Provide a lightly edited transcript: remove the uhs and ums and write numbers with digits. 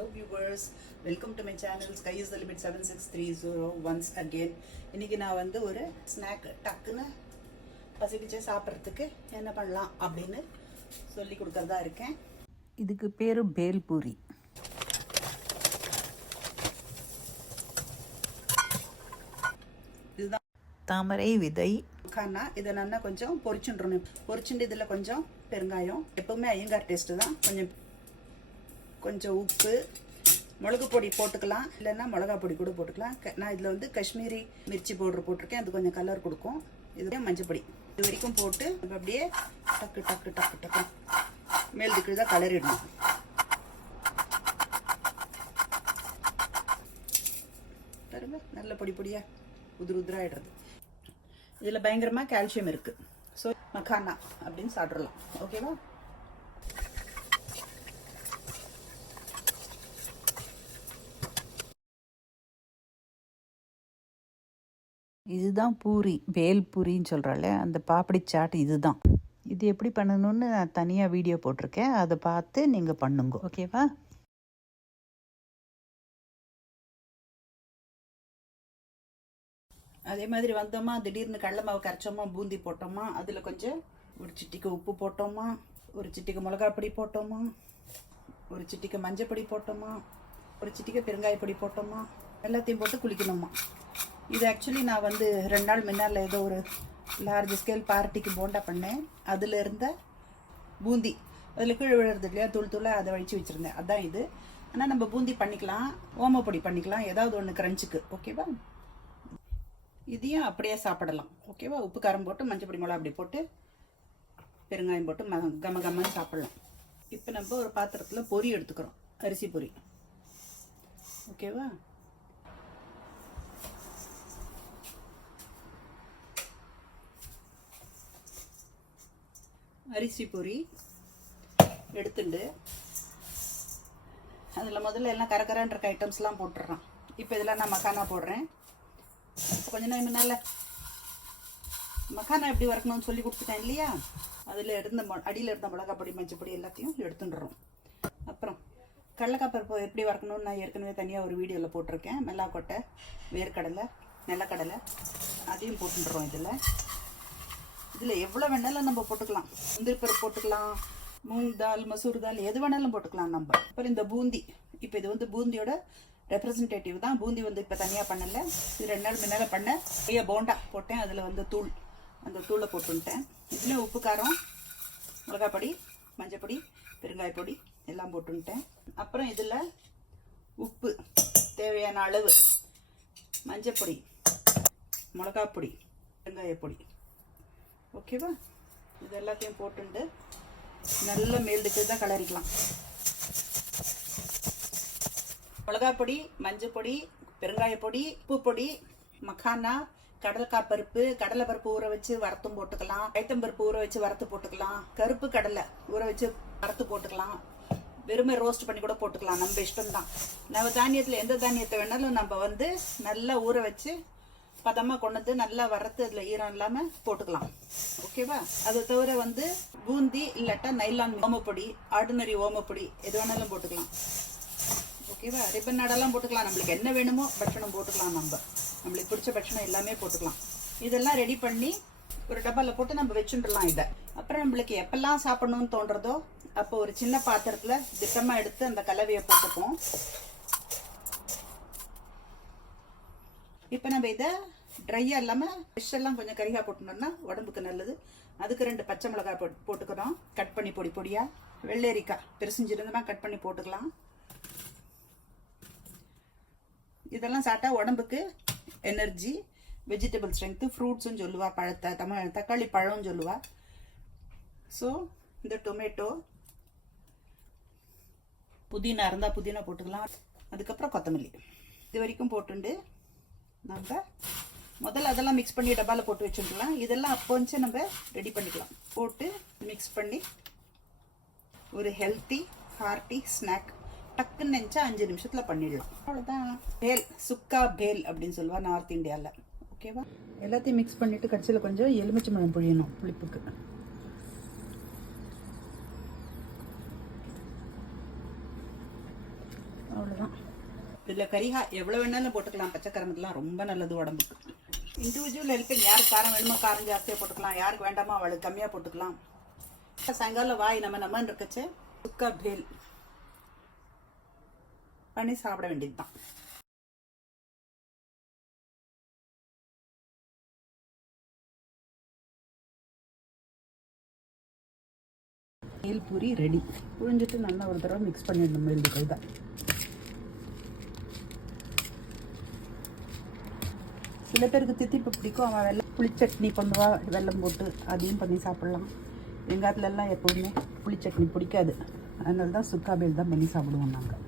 Hello viewers, welcome to my channel Sky is the Limit 7630 once again. இன்னைக்கு நான் வந்து ஒரு ஸ்நாக் டக்குன்னு பசிக்கிச்சு சாப்பிட்றதுக்கு என்ன பண்ணலாம் அப்படின்னு சொல்லி கொடுக்கறதா இருக்கேன். இதுக்கு பேரு பேல்பூரி. இதுதான் தாமரை விதை கானா. இதை நல்லா கொஞ்சம் பொரிச்சுட்டு இதில் கொஞ்சம் பெருங்காயம், எப்பவுமே ஐயங்கார் டேஸ்ட்டு தான். கொஞ்சம் உப்பு, மிளகு பொடி போட்டுக்கலாம், இல்லைன்னா மிளகா பொடி கூட போட்டுக்கலாம். நான் இதில் வந்து காஷ்மீரி மிர்ச்சி பவுடர் போட்டிருக்கேன், அது கொஞ்சம் கலர் கொடுக்கும். இது மஞ்சள் பொடி இது வரைக்கும் போட்டு அப்படியே டக்கு டக்கு டக்கு டக்கு மேல் திக்கு தான் கலரிடணும். பாருங்க, நல்ல பொடி பொடியாக உதிராயிடுறது. இதில் பயங்கரமாக கால்சியம் இருக்குது. ஸோ மக்கானா அப்படின்னு சாப்பிட்றலாம். ஓகேவா? இதுதான் பூரி, பேல்பூரின்னு சொல்கிறாள் அந்த பாப்படி சாட். இதுதான். இது எப்படி பண்ணணும்னு நான் தனியாக வீடியோ போட்டிருக்கேன், அதை பார்த்து நீங்கள் பண்ணுங்க. ஓகேவா? அதே மாதிரி வந்தோமா, திடீர்னு கடலை மாவு கரைச்சோமா, பூந்தி போட்டோமா, அதில் கொஞ்சம் ஒரு சிட்டிக்கு உப்பு போட்டோமா, ஒரு சிட்டிக்கு மிளகா பொடி போட்டோமா, ஒரு சிட்டிக்கு மஞ்சள் பொடி போட்டோமா, ஒரு சிட்டிக்கு பெருங்காய பொடி போட்டோமா, எல்லாத்தையும் போட்டு குளிக்கணுமா. இது ஆக்சுவலி நான் வந்து 2 நாள் முன்னால் ஏதோ ஒரு லார்ஜ் ஸ்கேல் பார்ட்டிக்கு போண்டா பண்ணேன். அதில் இருந்த பூந்தி அதில் கீழே விழுறது இல்லையா, தூள் அதை வழித்து வச்சுருந்தேன். அதுதான் இது. ஆனால் நம்ம பூந்தி பண்ணிக்கலாம், ஓமப்பொடி பண்ணிக்கலாம், ஏதாவது ஒன்று கிரன்ச்சுக்கு. ஓகேவா? இதையும் அப்படியே சாப்பிடலாம். ஓகேவா? உப்பு காரம் போட்டு மஞ்சள் பொடி மிளகா அப்படி போட்டு பெருங்காயம் போட்டு கம கம்மன்னு சாப்பிடலாம். இப்போ நம்ம ஒரு பாத்திரத்தில் பொரி எடுத்துக்கிறோம், அரிசி பொரி. ஓகேவா? அரிசி பொரி எடுத்துட்டு அதில் முதல்ல எல்லாம் கரகரன்ற ஐட்டம்ஸ்லாம் போட்டுடுறான். இப்போ இதெல்லாம் நான் மக்கானா போடுறேன். கொஞ்ச நேரம் முன்னால் மக்கானா எப்படி வறுக்கணும்னு சொல்லி கொடுத்துட்டேன் இல்லையா, அதில் அடியில் இருந்த மிளகா பொடி மஞ்சள் பொடி எல்லாத்தையும் எடுத்துடுறோம். அப்புறம் கடலக்காய் பருப்பு எப்படி வறுக்கணும்னு நான் ஏற்கனவே தனியாக ஒரு வீடியோவில் போட்டிருக்கேன். மெல்லாக்கொட்டை, வேர்க்கடலை, நிலக்கடலை அதையும் போட்டுடுறோம். இதில் எவ்வளோ வேணாலும் நம்ம போட்டுக்கலாம். முந்திரி பருப்பு போட்டுக்கலாம், மூங் தால், மசூர் தால், எது வேணாலும் போட்டுக்கலாம் நம்ம. அப்புறம் இந்த பூந்தி, இப்போ இது வந்து பூந்தியோட ரெப்ரசன்டேட்டிவ் தான். பூந்தி வந்து இப்போ தனியாக பண்ணலை, இது 2 நாள் முன்னால் பண்ண நிறைய போண்டா போட்டேன். அதில் வந்து அந்த தூளை போட்டுன்ட்டேன். இதுலேயும் உப்பு காரம், மிளகாய் பொடி, மஞ்சள் பொடி, பெருங்காய பொடி எல்லாம் போட்டுன்ட்டேன். அப்புறம் இதில் உப்பு தேவையான அளவு, மஞ்சள் பொடி, மிளகாய் பொடி, பெருங்காய பொடி. ஓகேவா? இது எல்லாத்தையும் போட்டுட்டு நல்ல மேல்துக்கு தான் கலரிக்கலாம். மிளகாய் பொடி, மஞ்சள் பொடி, பெருங்காய பொடி, உப்பு பொடி, மக்கானா, கடலை பருப்பு ஊற வச்சு வறுத்தும் போட்டுக்கலாம், ஐத்தம்பருப்பு ஊற வச்சு வறுத்து போட்டுக்கலாம், கருப்பு கடலை ஊற வச்சு வறுத்து போட்டுக்கலாம், வெறுமை ரோஸ்ட் பண்ணி கூட போட்டுக்கலாம். நம்ம இஷ்டம்தான். நம்ம தானியத்தில் எந்த தானியத்தை வேணாலும் நம்ம வந்து நல்லா ஊற வச்சு பதமாக கொண்டு வந்து நல்லா வறுத்து அதில் ஈரம் இல்லாமல் போட்டுக்கலாம். ஓகேவா? அதை தவிர வந்து பூந்தி இல்லாட்டா நைலான் ஓமப்பொடி, ஆர்டினரி ஓமப்பொடி எது வேணாலும் போட்டுக்கலாம். ஓகேவா? ரிப்பன் நாடெல்லாம் போட்டுக்கலாம். நம்மளுக்கு என்ன வேணுமோ பட்சணம் போட்டுக்கலாம். நம்மளுக்கு பிடிச்ச பட்சணம் எல்லாமே போட்டுக்கலாம். இதெல்லாம் ரெடி பண்ணி ஒரு டப்பாவில் போட்டு நம்ம வச்சுட்டுலாம் இதை. அப்புறம் நம்மளுக்கு எப்பெல்லாம் சாப்பிடணும்னு தோன்றதோ அப்போ ஒரு சின்ன பாத்திரத்தில் திட்டமாக எடுத்து அந்த கலவையை போட்டுப்போம். இப்போ நம்ம இதை ட்ரையாக இல்லாமல் ஃபிஷ்ஷெல்லாம் கொஞ்சம் கறியாக போட்டோம்னா உடம்புக்கு நல்லது. அதுக்கு 2 பச்சை மிளகாய் போட்டுக்கிறோம், கட் பண்ணி பொடி பொடியாக. வெள்ளரிக்காய் பெருசிஞ்சிருந்தோம்னா கட் பண்ணி போட்டுக்கலாம். இதெல்லாம் சாப்பிட்டா உடம்புக்கு எனர்ஜி, வெஜிடபிள் ஸ்ட்ரென்த்து, ஃப்ரூட்ஸுன்னு சொல்லுவா, தக்காளி பழம்னு சொல்லுவா. ஸோ இந்த டொமேட்டோ, புதினா இருந்தால் புதினா போட்டுக்கலாம். அதுக்கப்புறம் கொத்தமல்லி இது வரைக்கும் போட்டுண்டு நம்ம முதல்ல அதெல்லாம் மிக்ஸ் பண்ணி டப்பாவில் போட்டு வச்சுக்கலாம். இதெல்லாம் அப்போ வச்சு நம்ம ரெடி பண்ணிக்கலாம். போட்டு மிக்ஸ் பண்ணி ஒரு ஹெல்த்தி ஹார்ட்டி ஸ்நாக் டக்குன்னு நினச்சா 5 நிமிஷத்தில் பண்ணிடலாம். அவ்வளோதான். சுக்கா பேல் அப்படின்னு சொல்லுவா நார்த் இந்தியாவில். ஓகேவா? எல்லாத்தையும் மிக்ஸ் பண்ணிவிட்டு கடைசியில் கொஞ்சம் எலுமிச்சம்பழம் புழியணும் புளிப்புக்கு. அவ்வளோதான். இதில் கரிகா எவ்வளோ வேணாலும் போட்டுக்கலாம். பச்சை கரும்புலாம் ரொம்ப நல்லது உடம்புக்கு. Individual helping. யாருக்கு காரம் வேணுமோ காரம் ஜாஸ்தியாக போட்டுக்கலாம், யாருக்கு வேண்டாமோ அவளுக்கு கம்மியாக போட்டுக்கலாம். சாயங்காலம் வாய் நம்மன்னு இருக்கச்சு சுக்கா பேல் பண்ணி சாப்பிட வேண்டியது தான். பேல் பூரி ரெடி. புழிஞ்சிட்டு நல்லா ஒரு தடவை மிக்ஸ் பண்ணிடணும். மேல் கைதா சில பேருக்கு தித்திப்பு பிடிக்கும். அவன் வெள்ளம் புளிச்சட்னி பண்ணுவா, வெல்லம் போட்டு அதையும் பண்ணி சாப்பிட்லாம். எங்கள் காலத்துலலாம் எப்போதுமே புளிச்சட்னி பிடிக்காது. அதனால தான் சுக்கா பேல் தான் பண்ணி சாப்பிடுவோம் நாங்கள்.